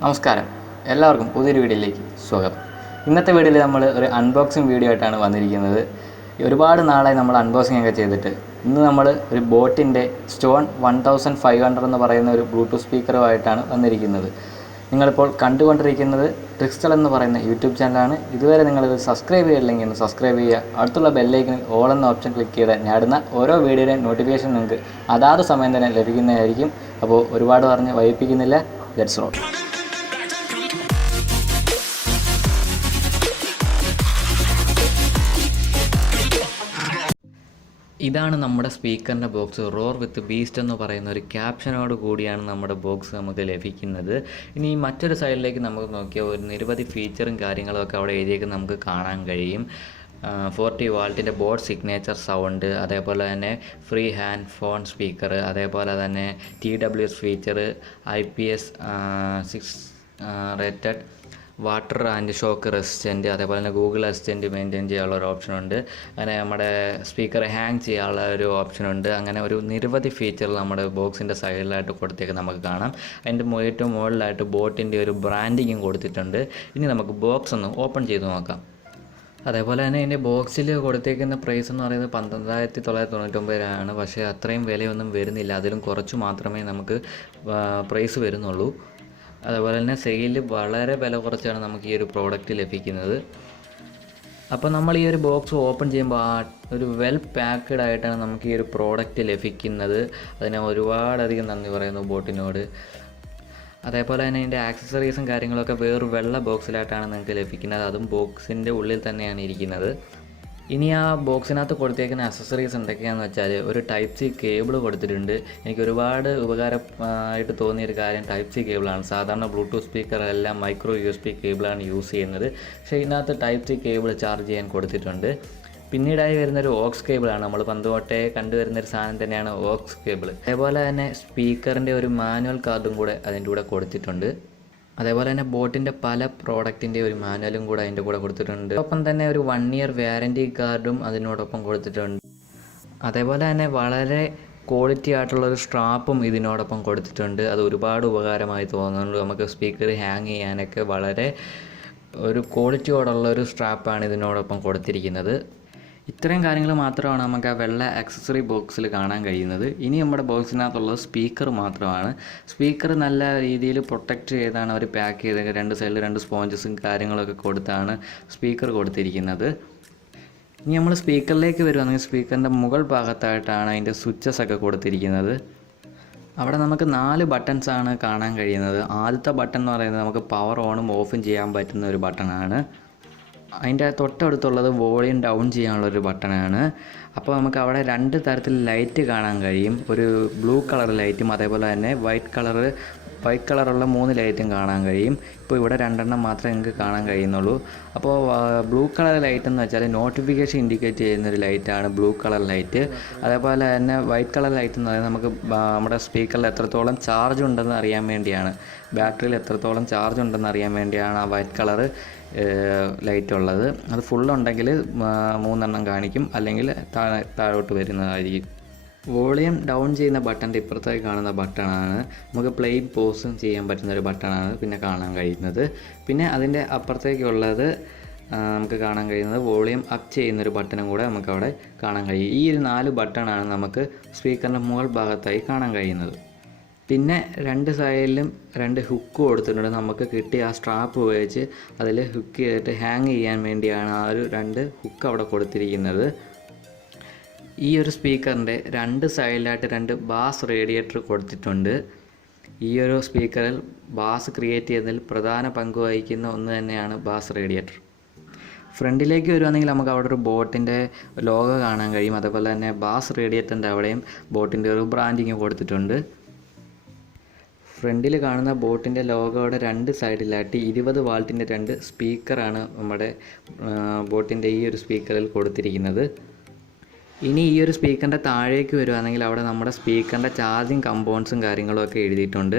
നമസ്കാരം, എല്ലാവർക്കും പുതിയൊരു വീഡിയോയിലേക്ക് സ്വാഗതം. ഇന്നത്തെ വീഡിയോയിൽ നമ്മൾ ഒരു അൺബോക്സിങ് വീഡിയോ ആയിട്ടാണ് വന്നിരിക്കുന്നത്. ഒരുപാട് നാളായി നമ്മൾ അൺബോക്സിംഗ് ഒക്കെ ചെയ്തിട്ട്. ഇന്ന് നമ്മൾ ഒരു ബോട്ടിൻ്റെ സ്റ്റോൺ 1500 എന്ന് പറയുന്ന ഒരു ബ്ലൂടൂത്ത് സ്പീക്കറുമായിട്ടാണ് വന്നിരിക്കുന്നത്. നിങ്ങളിപ്പോൾ കണ്ടുകൊണ്ടിരിക്കുന്നത് ട്രിക്സ്റ്റൽ എന്ന് പറയുന്ന യൂട്യൂബ് ചാനലാണ്. ഇതുവരെ നിങ്ങളിത് സബ്സ്ക്രൈബ് ചെയ്തില്ലെങ്കിൽ ഒന്ന് സബ്സ്ക്രൈബ് ചെയ്യുക. അടുത്തുള്ള ബെല്ലൈക്കനിൽ ഓൾ എന്ന ഓപ്ഷൻ ക്ലിക്ക് ചെയ്താൽ ഞാടുന്ന ഓരോ വീഡിയോയുടെ നോട്ടിഫിക്കേഷൻ നിങ്ങൾക്ക് അതാത് സമയം തന്നെ ലഭിക്കുന്നതായിരിക്കും. അപ്പോൾ ഒരുപാട് പറഞ്ഞ് വൈകിപ്പിക്കുന്നില്ല, ലെറ്റ്സ് റോൾ. ഇതാണ് നമ്മുടെ സ്പീക്കറിൻ്റെ ബോക്സ്. റോർ വിത്ത് ബീസ്റ്റ് എന്ന് പറയുന്ന ഒരു ക്യാപ്ഷനോട് കൂടിയാണ് നമ്മുടെ ബോക്സ് നമുക്ക് ലഭിക്കുന്നത്. ഇനി മറ്റൊരു സൈഡിലേക്ക് നമുക്ക് നോക്കിയാൽ ഒരു നിരവധി ഫീച്ചറും കാര്യങ്ങളൊക്കെ അവിടെ എഴുതിയേക്ക് നമുക്ക് കാണാൻ കഴിയും. 40 വാൾട്ടിൻ്റെ ബോർഡ് സിഗ്നേച്ചർ സൗണ്ട്, അതേപോലെ തന്നെ ഫ്രീ ഹാൻഡ് ഫോൺ സ്പീക്കർ, അതേപോലെ തന്നെ TWS feature, IPS 6 rated, water and shock resistant, അതേപോലെ തന്നെ ഗൂഗിൾ അസിസ്റ്റൻറ്റ് മെയിൻറ്റെയിൻ ചെയ്യാനുള്ള ഒരു ഓപ്ഷനുണ്ട്. അങ്ങനെ നമ്മുടെ സ്പീക്കർ ഹാങ് ചെയ്യാനുള്ള ഒരു ഓപ്ഷനുണ്ട്. അങ്ങനെ ഒരു നിരവധി ഫീച്ചർ നമ്മുടെ ബോക്സിൻ്റെ സൈഡിലായിട്ട് കൊടുത്തേക്ക് നമുക്ക് കാണാം. അതിൻ്റെ ഏറ്റവും മുകളിലായിട്ട് ബോട്ടിൻ്റെ ഒരു ബ്രാൻഡിങ്ങും കൊടുത്തിട്ടുണ്ട്. ഇനി നമുക്ക് ബോക്സ് ഒന്ന് ഓപ്പൺ ചെയ്ത് നോക്കാം. അതേപോലെ തന്നെ ഇതിൻ്റെ ബോക്സിൽ കൊടുത്തേക്കുന്ന പ്രൈസ് എന്ന് പറയുന്നത് 12,999 പക്ഷേ അത്രയും വിലയൊന്നും വരുന്നില്ല. അതിലും കുറച്ച് മാത്രമേ നമുക്ക് പ്രൈസ് വരുന്നുള്ളൂ. അതുപോലെ തന്നെ സെയിലിൽ വളരെ വില കുറച്ചാണ് നമുക്ക് ഈ ഒരു പ്രോഡക്റ്റ് ലഭിക്കുന്നത്. അപ്പോൾ നമ്മൾ ഈ ഒരു ബോക്സ് ഓപ്പൺ ചെയ്യുമ്പോൾ ഒരു വെൽ പാക്ക്ഡ് ആയിട്ടാണ് നമുക്ക് ഈ ഒരു പ്രോഡക്റ്റ് ലഭിക്കുന്നത്. അതിന് ഒരുപാടധികം നന്ദി പറയുന്നു ബോട്ടിനോട്. അതേപോലെ തന്നെ ഇതിൻ്റെ ആക്സസറീസും കാര്യങ്ങളൊക്കെ വേറൊരു വെള്ള ബോക്സിലായിട്ടാണ് നിങ്ങൾക്ക് ലഭിക്കുന്നത്. അതും ബോക്സിൻ്റെ ഉള്ളിൽ തന്നെയാണ് ഇരിക്കുന്നത്. ഇനി ആ ബോക്സിനകത്ത് കൊടുത്തേക്കുന്ന അക്സസറീസ് എന്തൊക്കെയാണെന്ന് വെച്ചാൽ ഒരു ടൈപ്പ് സി കേബിൾ കൊടുത്തിട്ടുണ്ട്. എനിക്ക് ഒരുപാട് ഉപകാരമായിട്ട് തോന്നിയൊരു കാര്യം ടൈപ്പ് സി കേബിളാണ്. സാധാരണ ബ്ലൂടൂത്ത് സ്പീക്കറെല്ലാം മൈക്രോ USB കേബിളാണ് യൂസ് ചെയ്യുന്നത്. പക്ഷേ ഇതിനകത്ത് ടൈപ്പ് സി കേബിൾ ചാർജ് ചെയ്യാൻ കൊടുത്തിട്ടുണ്ട്. പിന്നീടായി വരുന്നൊരു ഓക്സ് കേബിളാണ്. നമ്മൾ പണ്ട് തൊട്ടേ കണ്ടുവരുന്നൊരു സാധനം തന്നെയാണ് ഓക്സ് കേബിൾ. അതേപോലെ തന്നെ സ്പീക്കറിൻ്റെ ഒരു മാനുവൽ കാർഡും കൂടെ അതിൻ്റെ കൂടെ കൊടുത്തിട്ടുണ്ട്. അതേപോലെ തന്നെ ബോട്ടിൻ്റെ പല പ്രോഡക്റ്റിൻ്റെ ഒരു മാനുവലും കൂടെ അതിൻ്റെ കൂടെ കൊടുത്തിട്ടുണ്ട്. ഒപ്പം തന്നെ ഒരു 1 ഇയർ വാറൻറ്റി കാർഡും അതിനോടൊപ്പം കൊടുത്തിട്ടുണ്ട്. അതേപോലെ തന്നെ വളരെ ക്വാളിറ്റി ആയിട്ടുള്ളൊരു സ്ട്രാപ്പും ഇതിനോടൊപ്പം കൊടുത്തിട്ടുണ്ട്. അത് ഒരുപാട് ഉപകാരമായി തോന്നുന്നുണ്ട്. നമുക്ക് സ്പീക്കർ ഹാങ് ചെയ്യാനൊക്കെ വളരെ ഒരു ക്വാളിറ്റിയോടുള്ള ഒരു സ്ട്രാപ്പാണ് ഇതിനോടൊപ്പം കൊടുത്തിരിക്കുന്നത്. ഇത്രയും കാര്യങ്ങൾ മാത്രമാണ് നമുക്ക് ആ വെള്ള ആക്സസറി ബോക്സിൽ കാണാൻ കഴിയുന്നത്. ഇനി നമ്മുടെ ബോക്സിനകത്തുള്ളത് സ്പീക്കർ മാത്രമാണ്. സ്പീക്കർ നല്ല രീതിയിൽ പ്രൊട്ടക്റ്റ് ചെയ്താണ് അവർ പാക്ക് ചെയ്ത് 2 സൈഡിൽ 2 സ്പോഞ്ചസും കാര്യങ്ങളൊക്കെ കൊടുത്താണ് സ്പീക്കർ കൊടുത്തിരിക്കുന്നത്. ഇനി നമ്മൾ സ്പീക്കറിലേക്ക് വരുവാണെങ്കിൽ സ്പീക്കറിൻ്റെ മുകൾ ഭാഗത്തായിട്ടാണ് അതിൻ്റെ സ്വിച്ചസ് ഒക്കെ കൊടുത്തിരിക്കുന്നത്. അവിടെ നമുക്ക് 4 ബട്ടൺസാണ് കാണാൻ കഴിയുന്നത്. ആദ്യത്തെ ബട്ടൺ എന്ന് പറയുന്നത് നമുക്ക് പവർ ഓണും ഓഫും ചെയ്യാൻ പറ്റുന്ന ഒരു ബട്ടണാണ്. അതിൻ്റെ തൊട്ടടുത്തുള്ളത് വോളിയം ഡൗൺ ചെയ്യാനുള്ളൊരു ബട്ടണാണ്. അപ്പോൾ നമുക്ക് അവിടെ 2 തരത്തിൽ ലൈറ്റ് കാണാൻ കഴിയും. ഒരു ബ്ലൂ കളർ ലൈറ്റും അതേപോലെ തന്നെ വൈറ്റ് കളറുള്ള 3 ലൈറ്റും കാണാൻ കഴിയും. ഇപ്പോൾ ഇവിടെ 2 എണ്ണം മാത്രമേ നിങ്ങൾക്ക് കാണാൻ കഴിയുന്നുള്ളൂ. അപ്പോൾ ബ്ലൂ കളർ ലൈറ്റ് എന്ന് വെച്ചാൽ നോട്ടിഫിക്കേഷൻ ഇൻഡിക്കേറ്റ് ചെയ്യുന്നൊരു ലൈറ്റാണ് ബ്ലൂ കളർ ലൈറ്റ്. അതേപോലെ തന്നെ വൈറ്റ് കളർ ലൈറ്റ് എന്ന് പറയുന്നത് നമുക്ക് നമ്മുടെ സ്പീക്കറിൽ എത്രത്തോളം ചാർജ് ഉണ്ടെന്ന് അറിയാൻ വേണ്ടിയാണ്, ബാറ്ററിയിൽ എത്രത്തോളം ചാർജ് ഉണ്ടെന്ന് അറിയാൻ വേണ്ടിയാണ് ആ വൈറ്റ് കളർ ലൈറ്റ് ഉള്ളത്. അത് ഫുള്ളുണ്ടെങ്കിൽ 3 എണ്ണം കാണിക്കും, അല്ലെങ്കിൽ താഴോട്ട് വരുന്നതായിരിക്കും. വോളിയം ഡൗൺ ചെയ്യുന്ന ബട്ടൻ്റെ ഇപ്പുറത്തായി കാണുന്ന ബട്ടണാണ് നമുക്ക് പ്ലേയും പോസും ചെയ്യാൻ പറ്റുന്നൊരു ബട്ടണാണ് പിന്നെ കാണാൻ കഴിയുന്നത്. പിന്നെ അതിൻ്റെ അപ്പുറത്തേക്കുള്ളത് നമുക്ക് കാണാൻ കഴിയുന്നത് വോളിയം അപ്പ് ചെയ്യുന്നൊരു ബട്ടണും കൂടെ നമുക്കവിടെ കാണാൻ കഴിയും. ഈ 4 ബട്ടണാണ് നമുക്ക് സ്പീക്കറിൻ്റെ മുകൾ ഭാഗത്തായി കാണാൻ കഴിയുന്നത്. പിന്നെ 2 സൈഡിലും 2 ഹുക്ക് കൊടുത്തിട്ടുണ്ട്. നമുക്ക് കിട്ടിയ ആ സ്ട്രാപ്പ് ഉപയോഗിച്ച് അതിൽ ഹുക്ക് ചെയ്തിട്ട് ഹാങ് ചെയ്യാൻ വേണ്ടിയാണ് ആ ഒരു 2 ഹുക്ക് അവിടെ കൊടുത്തിരിക്കുന്നത്. ഈ ഒരു സ്പീക്കറിൻ്റെ 2 സൈഡിലായിട്ട് 2 ബാസ് റേഡിയേറ്റർ കൊടുത്തിട്ടുണ്ട്. ഈ ഒരു സ്പീക്കറിൽ ബാസ് ക്രിയേറ്റ് ചെയ്യുന്നതിൽ പ്രധാന പങ്ക് വഹിക്കുന്ന ഒന്ന് തന്നെയാണ് ബാസ് റേഡിയേറ്റർ. ഫ്രണ്ടിലേക്ക് വരുവാണെങ്കിൽ നമുക്ക് അവിടെ ഒരു ബോട്ടിൻ്റെ ലോഗോ കാണാൻ കഴിയും. അതേപോലെ തന്നെ ബാസ് റേഡിയേറ്ററിൻ്റെ അവിടെയും ബോട്ടിൻ്റെ ഒരു ബ്രാൻഡിങ് കൊടുത്തിട്ടുണ്ട്. ഫ്രണ്ടിൽ കാണുന്ന ബോട്ടിൻ്റെ ലോഗോയുടെ 2 സൈഡിലായിട്ട് 20 വാൾട്ടിൻ്റെ 2 സ്പീക്കറാണ് നമ്മുടെ ബോട്ടിൻ്റെ ഈ ഒരു സ്പീക്കറിൽ കൊടുത്തിരിക്കുന്നത്. ഇനി ഈ ഒരു സ്പീക്കറിൻ്റെ താഴേക്ക് വരുവാണെങ്കിൽ അവിടെ നമ്മുടെ സ്പീക്കറിൻ്റെ ചാർജിങ് കമ്പോണൻസും കാര്യങ്ങളും ഒക്കെ എഴുതിയിട്ടുണ്ട്.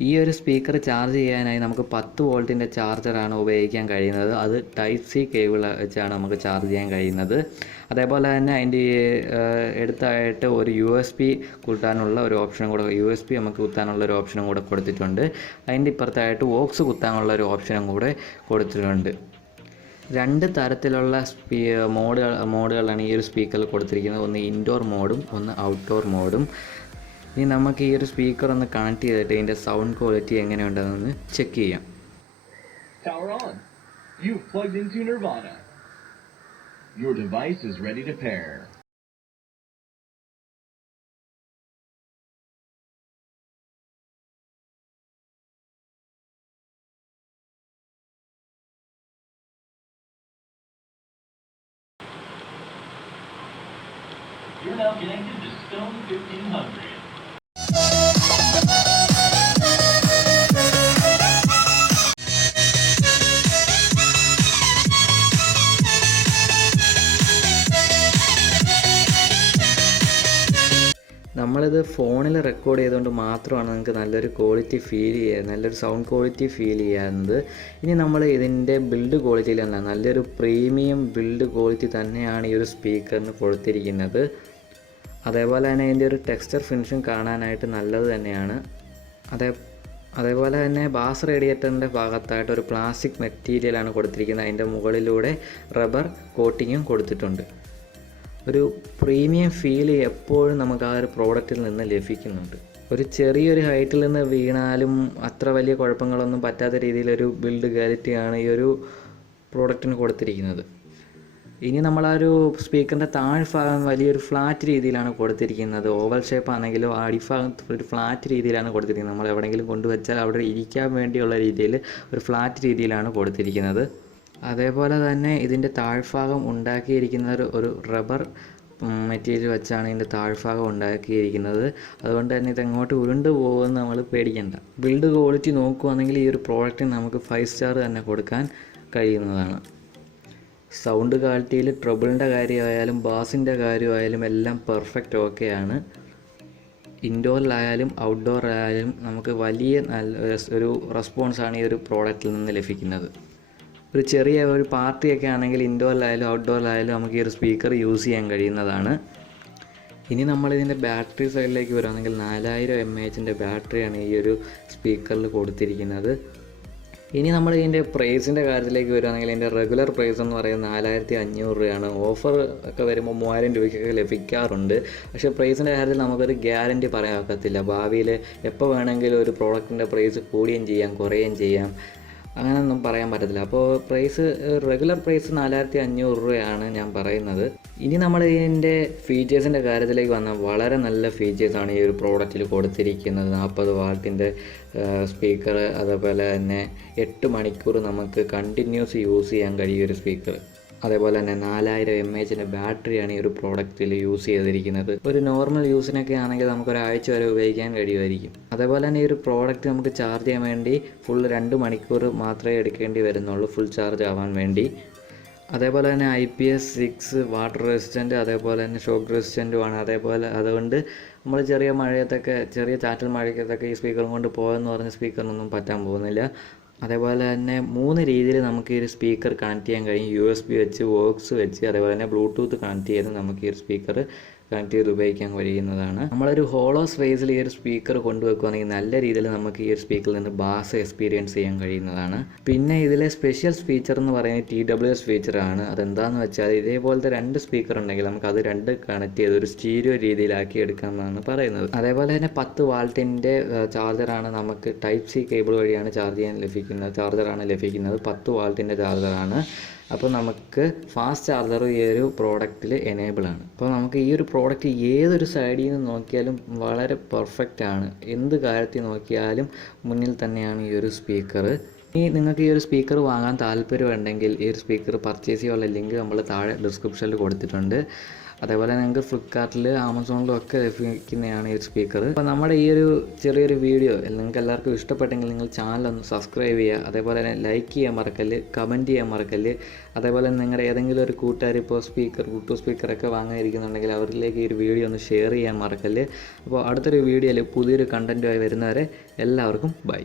ഈ ഒരു സ്പീക്കർ ചാർജ് ചെയ്യാനായി നമുക്ക് 10 വോൾട്ടിൻ്റെ ചാർജറാണ് ഉപയോഗിക്കാൻ കഴിയുന്നത്. അത് ടൈപ്പ് സി കേബിൾ വെച്ചാണ് നമുക്ക് ചാർജ് ചെയ്യാൻ കഴിയുന്നത്. അതേപോലെ തന്നെ അതിൻ്റെ അടുത്തായിട്ട് ഒരു USB കുത്താനുള്ള ഒരു ഓപ്ഷനും കൂടെ, USB നമുക്ക് കുത്താനുള്ള ഒരു ഓപ്ഷനും കൂടെ കൊടുത്തിട്ടുണ്ട്. അതിൻ്റെ ഇപ്പുറത്തായിട്ട് വോക്സ് കുത്താനുള്ള ഒരു ഓപ്ഷനും കൂടെ കൊടുത്തിട്ടുണ്ട്. 2 തരത്തിലുള്ള മോഡുകളാണ് ഈ ഒരു സ്പീക്കറിൽ കൊടുത്തിരിക്കുന്നത്. ഒന്ന് ഇൻഡോർ മോഡും ഒന്ന് ഔട്ട്ഡോർ മോഡും. ഇനി നമുക്ക് ഈ ഒരു സ്പീക്കർ ഒന്ന് കണക്ട് ചെയ്തിട്ട് ഇതിൻ്റെ സൗണ്ട് ക്വാളിറ്റി എങ്ങനെയുണ്ടെന്ന് ചെക്ക് ചെയ്യാം. Power on. You've plugged into Nirvana. Your device is ready to pair. You're now connected to Stone 1500. നമ്മളിത് ഫോണിൽ റെക്കോർഡ് ചെയ്തുകൊണ്ട് മാത്രമാണ് നിങ്ങൾക്ക് നല്ലൊരു സൗണ്ട് ക്വാളിറ്റി ഫീൽ ചെയ്യാവുന്നത്. ഇനി നമ്മൾ ഇതിൻ്റെ ബിൽഡ് ക്വാളിറ്റിയിലല്ല, നല്ലൊരു പ്രീമിയം ബിൽഡ് ക്വാളിറ്റി തന്നെയാണ് ഈ ഒരു സ്പീക്കറിന് കൊടുത്തിരിക്കുന്നത്. അതേപോലെ തന്നെ ഇതിൻ്റെ ഒരു ടെക്സ്ചർ ഫിനിഷും കാണാനായിട്ട് നല്ലത് തന്നെയാണ്. അതേപോലെ തന്നെ ബാസ് റേഡിയേറ്ററിൻ്റെ ഭാഗത്തായിട്ട് ഒരു പ്ലാസ്റ്റിക് മെറ്റീരിയലാണ് കൊടുത്തിരിക്കുന്നത്. അതിൻ്റെ മുകളിലൂടെ റബ്ബർ കോട്ടിങ്ങും കൊടുത്തിട്ടുണ്ട്. ഒരു പ്രീമിയം ഫീൽ എപ്പോഴും നമുക്ക് ആ ഒരു പ്രോഡക്റ്റിൽ നിന്ന് ലഭിക്കുന്നുണ്ട്. ഒരു ചെറിയൊരു ഹൈറ്റിൽ നിന്ന് വീണാലും അത്ര വലിയ കുഴപ്പങ്ങളൊന്നും പറ്റാത്ത രീതിയിലൊരു ബിൽഡ് ക്വാളിറ്റിയാണ് ഈ ഒരു പ്രോഡക്റ്റിന് കൊടുത്തിരിക്കുന്നത്. ഇനി നമ്മൾ ആ ഒരു സ്പീക്കറിൻ്റെ താഴ്ഭാഗം വലിയൊരു ഫ്ലാറ്റ് രീതിയിലാണ് കൊടുത്തിരിക്കുന്നത്. ഓവൽ ഷേപ്പ് ആണെങ്കിലും അടിഭാഗം ഒരു ഫ്ലാറ്റ് രീതിയിലാണ് കൊടുത്തിരിക്കുന്നത്. നമ്മൾ എവിടെയെങ്കിലും കൊണ്ടുവച്ചാൽ അവിടെ ഇരിക്കാൻ വേണ്ടിയുള്ള രീതിയിൽ ഒരു ഫ്ലാറ്റ് രീതിയിലാണ് കൊടുത്തിരിക്കുന്നത്. അതേപോലെ തന്നെ ഇതിൻ്റെ താഴ്ഭാഗം ഉണ്ടാക്കിയിരിക്കുന്നത് ഒരു റബ്ബർ മെറ്റീരിയൽ വെച്ചാണ് ഇതിൻ്റെ താഴ്ഭാഗം ഉണ്ടാക്കിയിരിക്കുന്നത്. അതുകൊണ്ട് തന്നെ ഇതെങ്ങോട്ട് ഉരുണ്ട് പോകുമെന്ന് നമ്മൾ പേടിക്കേണ്ട. ബിൽഡ് ക്വാളിറ്റി നോക്കുകയാണെങ്കിൽ ഈ ഒരു പ്രോഡക്റ്റിന് നമുക്ക് 5 സ്റ്റാർ തന്നെ കൊടുക്കാൻ കഴിയുന്നതാണ്. സൗണ്ട് ക്വാളിറ്റിയിൽ ട്രബിളിൻ്റെ കാര്യമായാലും ബാസിൻ്റെ കാര്യമായാലും എല്ലാം പെർഫെക്റ്റ് ഓക്കെയാണ്. ഇൻഡോറിലായാലും ഔട്ട്ഡോറിലായാലും നമുക്ക് വലിയ ഒരു റെസ്പോൺസാണ് ഈ ഒരു പ്രോഡക്റ്റിൽ നിന്ന് ലഭിക്കുന്നത്. ഒരു ചെറിയ ഒരു പാർട്ടിയൊക്കെ ആണെങ്കിൽ ഇൻഡോറിലായാലും ഔട്ട്ഡോറിലായാലും നമുക്ക് ഈ ഒരു സ്പീക്കർ യൂസ് ചെയ്യാൻ കഴിയുന്നതാണ്. ഇനി നമ്മളിതിൻ്റെ ബാറ്ററി സൈഡിലേക്ക് വരുവാണെങ്കിൽ 4000 mAh ബാറ്ററിയാണ് ഈ ഒരു സ്പീക്കറിൽ കൊടുത്തിരിക്കുന്നത്. ഇനി നമ്മൾ ഇതിൻ്റെ പ്രൈസിൻ്റെ കാര്യത്തിലേക്ക് വരുവാണെങ്കിൽ ഇതിൻ്റെ റെഗുലർ പ്രൈസ് എന്ന് പറയുന്നത് 4500 രൂപയാണ്. ഓഫർ ഒക്കെ വരുമ്പോൾ 3000 രൂപയ്ക്കൊക്കെ ലഭിക്കാറുണ്ട്. പക്ഷേ പ്രൈസിൻ്റെ കാര്യത്തിൽ നമുക്കൊരു ഗ്യാരൻറ്റി പറയാൻ ഒക്കത്തില്ല. ഭാവിയിൽ എപ്പോൾ വേണമെങ്കിലും ഒരു പ്രോഡക്റ്റിൻ്റെ പ്രൈസ് കൂടുകയും ചെയ്യാം, കുറയുകയും ചെയ്യാം, അങ്ങനെയൊന്നും പറയാൻ പറ്റത്തില്ല. അപ്പോൾ റെഗുലർ പ്രൈസ് 4500 രൂപയാണ് ഞാൻ പറയുന്നത്. ഇനി നമ്മൾ ഇതിൻ്റെ ഫീച്ചേഴ്സിൻ്റെ കാര്യത്തിലേക്ക് വന്നാൽ വളരെ നല്ല ഫീച്ചേഴ്സാണ് ഈ ഒരു പ്രോഡക്റ്റിൽ കൊടുത്തിരിക്കുന്നത്. 40 വാട്ടിൻ്റെ സ്പീക്കർ, അതേപോലെ തന്നെ 8 മണിക്കൂർ നമുക്ക് കണ്ടിന്യൂസ് യൂസ് ചെയ്യാൻ കഴിയും ഒരു സ്പീക്കർ. അതേപോലെ തന്നെ 4000 mAh ബാറ്ററിയാണ് ഈ ഒരു പ്രോഡക്റ്റിൽ യൂസ് ചെയ്തിരിക്കുന്നത്. ഒരു നോർമൽ യൂസിനൊക്കെ ആണെങ്കിൽ നമുക്ക് ഒരാഴ്ച വരെ ഉപയോഗിക്കാൻ കഴിയുമായിരിക്കും. അതേപോലെ തന്നെ ഈ ഒരു പ്രോഡക്റ്റ് നമുക്ക് ചാർജ് ചെയ്യാൻ വേണ്ടി ഫുൾ 2 മണിക്കൂർ മാത്രമേ എടുക്കേണ്ടി വരുന്നുള്ളൂ ഫുൾ ചാർജ് ആവാൻ വേണ്ടി. അതേപോലെ തന്നെ IPS6 വാട്ടർ റെസിസ്റ്റൻറ്റ്, അതേപോലെ തന്നെ ഷോക്ക് റെസിസ്റ്റൻറ്റുമാണ്. അതുകൊണ്ട് നമ്മൾ ചെറിയ ചാറ്റൽ മഴയ്ക്കത്തൊക്കെ ഈ സ്പീക്കറും കൊണ്ട് പോയെന്ന് പറഞ്ഞ സ്പീക്കറിനൊന്നും പറ്റാൻ പോകുന്നില്ല. അതേപോലെ തന്നെ 3 രീതിയിൽ നമുക്ക് ഈ ഒരു സ്പീക്കർ കണക്ട് ചെയ്യാൻ കഴിയും. USB വെച്ച്, വോക്സ് വെച്ച്, അതേപോലെ തന്നെ ബ്ലൂടൂത്ത് കണക്ട് ചെയ്ത് നമുക്ക് ഈ ഒരു സ്പീക്കർ കണക്ട് ചെയ്ത് ഉപയോഗിക്കാൻ കഴിയുന്നതാണ്. നമ്മളൊരു ഹോളോ സ്പേസിൽ ഈ ഒരു സ്പീക്കർ കൊണ്ടുവെക്കുകയാണെങ്കിൽ നല്ല രീതിയിൽ നമുക്ക് ഈ ഒരു സ്പീക്കറിൽ നിന്ന് ബാസ് എക്സ്പീരിയൻസ് ചെയ്യാൻ കഴിയുന്നതാണ്. പിന്നെ ഇതിലെ സ്പെഷ്യൽ ഫീച്ചർ എന്ന് പറയുന്നത് TWS ഫീച്ചറാണ്. അതെന്താണെന്ന് വെച്ചാൽ ഇതേപോലത്തെ 2 സ്പീക്കർ ഉണ്ടെങ്കിൽ നമുക്ക് അത് 2 കണക്ട് ചെയ്ത് ഒരു സ്റ്റീരിയോ രീതിയിലാക്കി എടുക്കാമെന്നാണ് പറയുന്നത്. അതേപോലെ തന്നെ 10 വാൾട്ടിൻ്റെ ചാർജറാണ് നമുക്ക് ടൈപ്പ് സി കേബിൾ വഴിയാണ് ചാർജറാണ് ലഭിക്കുന്നത്. 10 വാൾട്ടിൻ്റെ ചാർജറാണ്. അപ്പോൾ നമുക്ക് ഫാസ്റ്റ് ചാർജർ ഈ ഒരു പ്രോഡക്റ്റിൽ എനേബിൾ ആണ്. അപ്പോൾ നമുക്ക് ഈ ഒരു പ്രോഡക്റ്റ് ഏതൊരു സൈഡിൽ നിന്ന് നോക്കിയാലും വളരെ പെർഫെക്റ്റ് ആണ്. എന്ത് കാര്യത്തിൽ നോക്കിയാലും മുന്നിൽ തന്നെയാണ് ഈ ഒരു സ്പീക്കർ. ഇനി നിങ്ങൾക്ക് ഈ ഒരു സ്പീക്കർ വാങ്ങാൻ താല്പര്യമുണ്ടെങ്കിൽ ഈ ഒരു സ്പീക്കർ പർച്ചേസ് ചെയ്യാനുള്ള ലിങ്ക് നമ്മൾ താഴെ ഡിസ്ക്രിപ്ഷനിൽ കൊടുത്തിട്ടുണ്ട്. അതേപോലെ നിങ്ങൾക്ക് ഫ്ലിപ്കാർട്ടിൽ ആമസോണിലും ഒക്കെ ലഭിക്കുന്നതാണ് ഈ ഒരു സ്പീക്കർ. അപ്പോൾ നമ്മുടെ ഈ ഒരു ചെറിയൊരു വീഡിയോ നിങ്ങൾക്ക് എല്ലാവർക്കും ഇഷ്ടപ്പെട്ടെങ്കിൽ നിങ്ങൾ ചാനലൊന്ന് സബ്സ്ക്രൈബ് ചെയ്യുക, അതേപോലെ തന്നെ ലൈക്ക് ചെയ്യാൻ മറക്കല്ല്, കമൻറ്റ് ചെയ്യാൻ മറക്കല്ല്. അതേപോലെ നിങ്ങളുടെ ഏതെങ്കിലും ഒരു കൂട്ടുകാർ ഇപ്പോൾ ബ്ലൂടൂത്ത് സ്പീക്കറൊക്കെ വാങ്ങാനിരിക്കുന്നുണ്ടെങ്കിൽ അവരിലേക്ക് ഈ ഒരു വീഡിയോ ഒന്ന് ഷെയർ ചെയ്യാൻ മറക്കല്ല്. അപ്പോൾ അടുത്തൊരു വീഡിയോയിൽ പുതിയൊരു കണ്ടൻറ്റുമായി വരുന്നവരെ എല്ലാവർക്കും ബൈ.